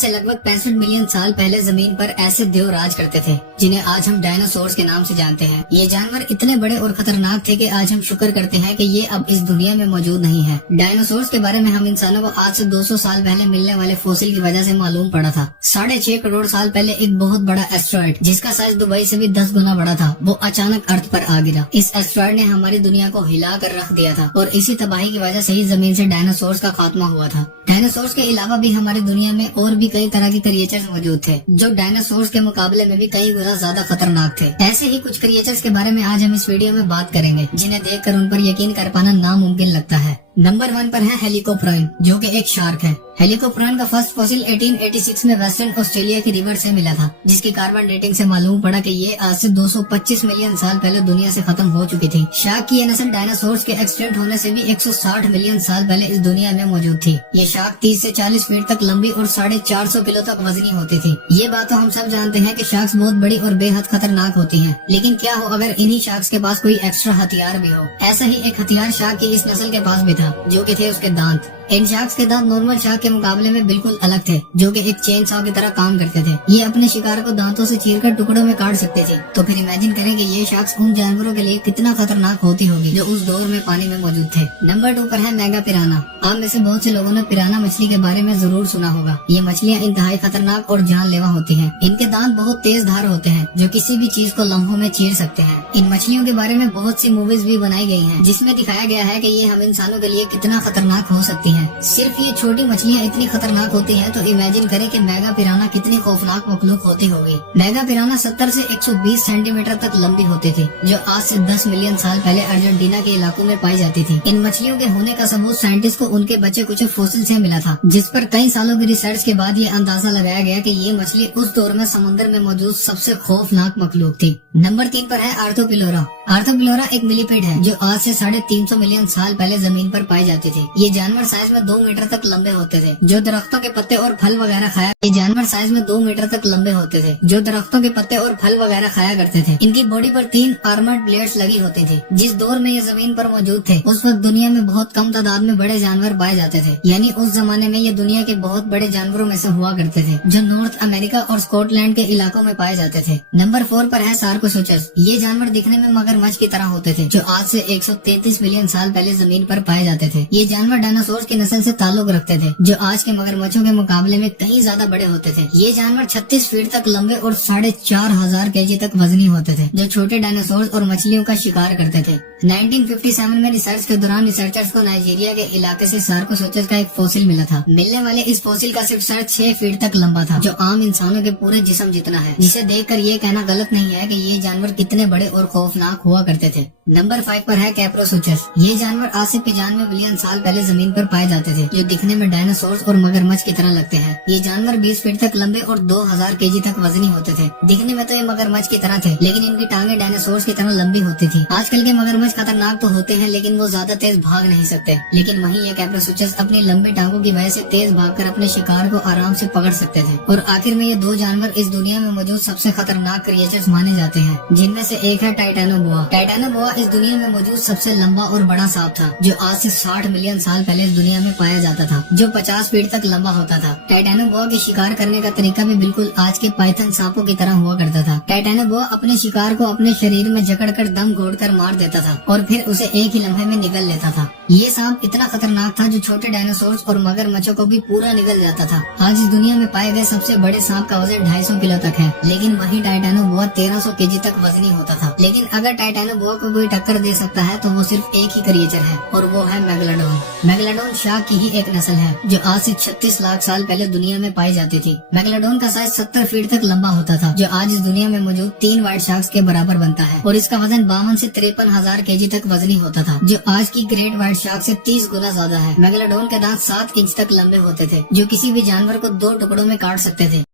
से लगभग 65 मिलियन साल पहले जमीन पर ऐसे देव राज करते थे जिन्हें आज हम डायनासोर्स के नाम से जानते हैं। ये जानवर इतने बड़े और खतरनाक थे कि आज हम शुक्र करते हैं कि ये अब इस दुनिया में मौजूद नहीं है। डायनासोर्स के बारे में हम इंसानों को आज से 200 साल पहले मिलने वाले फोसिल की वजह से मालूम पड़ा था। 6.5 करोड़ साल पहले एक बहुत बड़ा एस्ट्रॉइड जिसका साइज दुबई से भी 10 गुना बड़ा था, वो अचानक अर्थ पर आ गिरा। इस एस्ट्रॉइड ने हमारी दुनिया को हिला कर रख दिया था और इसी तबाही की वजह से ही जमीन से डायनासोर्स का खात्मा हुआ था। डायनासोर्स के अलावा भी हमारी दुनिया में और भी कई तरह के क्रिएचर्स मौजूद थे जो डायनासोर्स के मुकाबले में भी कई गुना ज्यादा खतरनाक थे। ऐसे ही कुछ क्रिएचर्स के बारे में आज हम इस वीडियो में बात करेंगे जिन्हें देखकर उन पर यकीन कर पाना नामुमकिन लगता है। नंबर 1 पर है हेलिकोप्टेरॉन, जो कि एक शार्क है। हेलिकोप्टेरॉन का फर्स्ट फॉसिल 1886 में वेस्टर्न ऑस्ट्रेलिया की रिवर से मिला था, जिसकी कार्बन डेटिंग से मालूम पड़ा कि ये आज से 225 मिलियन साल पहले दुनिया से खत्म हो चुकी थी। शार्क की ये नस्ल डायनासोर्स के एक्सटिंक्ट होने से भी 160 मिलियन साल पहले इस दुनिया में मौजूद थी। ये शार्क 30 से 40 फीट तक लंबी और 450 किलो तक वजनी होती थी। ये बात तो हम सब जानते हैं कि शार्क्स बहुत बड़ी और बेहद खतरनाक होती हैं, लेकिन क्या हो अगर इन्हीं शार्क्स के पास कोई एक्स्ट्रा हथियार भी हो। ऐसा ही एक हथियार शार्क की इस नस्ल के पास भी था, जो कि थे उसके दांत। इन शार्क्स के दांत नॉर्मल शार्क के मुकाबले में बिल्कुल अलग थे, जो कि एक चेन सॉ की तरह काम करते थे। ये अपने शिकार को दांतों से चीरकर टुकड़ों में काट सकते थे। तो फिर इमेजिन करें कि ये शार्क्स उन जानवरों के लिए कितना खतरनाक होती होगी जो उस दौर में पानी में मौजूद थे। नंबर 2 पर है मेगा पिराना। आप में से बहुत से लोगों ने पिराना मछली के बारे में जरूर सुना होगा। ये मछलियाँ इंतहाई खतरनाक और जानलेवा होती हैं। इनके दांत बहुत तेज धार होते हैं जो किसी भी चीज को लम्हों में चीर सकते हैं। इन मछलियों के बारे में बहुत सी मूवीज भी बनाई गई हैं, जिसमें दिखाया गया है कि ये हम इंसानों के लिए कितना खतरनाक हो सकती हैं। सिर्फ ये छोटी मछलियाँ इतनी खतरनाक होती हैं, तो इमेजिन करें कि मेगा पिराना कितनी खौफनाक मखलूक होती होगी। मेगा पिराना 70 से 120 सेंटीमीटर तक लंबी होती थी, जो आज से 10 मिलियन साल पहले अर्जेंटीना के इलाकों में पाई जाती थी। इन मछलियों के होने का सबूत साइंटिस्ट को उनके बचे कुछ फॉसिल से मिला था, जिस पर कई सालों की रिसर्च के बाद ये अंदाजा लगाया गया कि ये मछली उस दौर में समुद्र में मौजूद सबसे खौफनाक मखलूक थी। नंबर 3 पर है आर्थोपिलोरा। आर्थोपिलोरा एक मिलीपेड है जो आज से 350 मिलियन साल पहले जमीन पर पाई जाती थी। ये जानवर साइज में 2 मीटर तक लंबे होते थे, जो दरख्तों के पत्ते और फल वगैरह खाया। ये जानवर साइज में 2 मीटर तक लंबे होते थे, जो दरख्तों के पत्ते और फल वगैरह खाया करते थे। इनकी बॉडी पर 3 आर्मर्ड ब्लेड्स लगी होती थी। जिस दौर में ये जमीन पर मौजूद थे, उस वक्त दुनिया में बहुत कम तादाद में बड़े जानवर पाए जाते थे। यानी उस जमाने में ये दुनिया के बहुत बड़े जानवरों में से हुआ करते थे, जो नॉर्थ अमेरिका और स्कॉटलैंड के इलाकों में पाए जाते थे। नंबर 4 पर है सार्कोसोचस। ये जानवर दिखने में मगरमच्छ की तरह होते थे, जो आज से 133 मिलियन साल पहले जमीन पर पाए जाते थे। ये जानवर डायनासोर की नस्ल से ताल्लुक रखते थे, जो आज के मगरमच्छों के मुकाबले में कहीं ज्यादा बड़े होते थे। ये जानवर 36 फीट तक लंबे और 4,500 केजी तक वजनी होते थे, जो छोटे डायनासोर और मछलियों का शिकार करते थे। 1957 में रिसर्च के दौरान रिसर्चर्स को नाइजीरिया के इलाके से सार्कोसोचस का एक फॉसिल मिला था। मिलने वाले इस फॉसिल का सिर्फ सर 6 फीट तक लंबा था, जो आम इंसानों के पूरे जिस्म जितना है, जिसे देखकर ये कहना गलत नहीं है कि ये जानवर कितने बड़े और खौफनाक हुआ करते थे। नंबर 5 पर है कैप्रोसोचस। ये जानवर आज से 95 मिलियन साल पहले जमीन पर पाए जाते थे, जो दिखने में डायनासोर और मगरमच्छ की तरह लगते हैं। ये जानवर 20 फीट तक लंबे और 2000 केजी तक वजनी होते थे। दिखने में तो ये मगरमच्छ की तरह थे, लेकिन इनकी टांगे डायनासोर की तरह लंबी होती थी। आजकल के मगरमच्छ खतरनाक तो होते हैं, लेकिन वो ज्यादा तेज भाग नहीं सकते। लेकिन वहीं ये कैप्रोसोचस अपनी लंबी टांगों की वजह से तेज भागकर अपने शिकार को आराम से पकड़ सकते थे। और आखिर में ये 2 जानवर इस दुनिया में मौजूद सबसे खतरनाक क्रिएचर्स माने जाते हैं, जिनमें से एक है टाइटैनोबोआ। टाइटैनोबोआ इस दुनिया में मौजूद सबसे लंबा और बड़ा सांप था, जो आज से 60 मिलियन साल पहले इस दुनिया में पाया जाता था, जो 50 फीट तक लंबा होता था। टाइटैनोबोआ के शिकार करने का तरीका भी बिल्कुल आज के पाइथन सांपों की तरह हुआ करता था। टाइटैनोबोआ अपने शिकार को अपने शरीर में जकड़कर दम घोटकर मार देता था और फिर उसे एक ही लम्हे में निगल लेता था। ये सांप इतना खतरनाक था जो छोटे डायनासोर और मगरमच्छों को भी पूरा निगल जाता था। आज इस दुनिया में पाए गए सबसे बड़े सांप का वजन 250 किलो तक है, लेकिन वही टाइटैनोबोआ 1300 केजी तक वजनी होता था। लेकिन अगर टाइटैनोबोआ को कोई टक्कर दे सकता है तो वो सिर्फ एक ही क्रिएचर है, और वो है मेगलाडोन। मेगलाडोन शार्क की ही एक नस्ल है, जो आज से 36 लाख साल पहले दुनिया में पाई जाती थी। मेगलाडोन का साइज 70 फीट तक लंबा होता था, जो आज इस दुनिया में मौजूद 3 व्हाइट शार्क्स के बराबर बनता है, और इसका वजन 52 से 53,000 केजी तक वजनी होता था, जो आज की ग्रेट व्हाइट शार्क से 30 गुना ज्यादा है। मेगलाडोन के दांत 7 इंच तक लंबे होते थे, जो किसी भी जानवर को 2 टुकड़ों में काट सकते थे।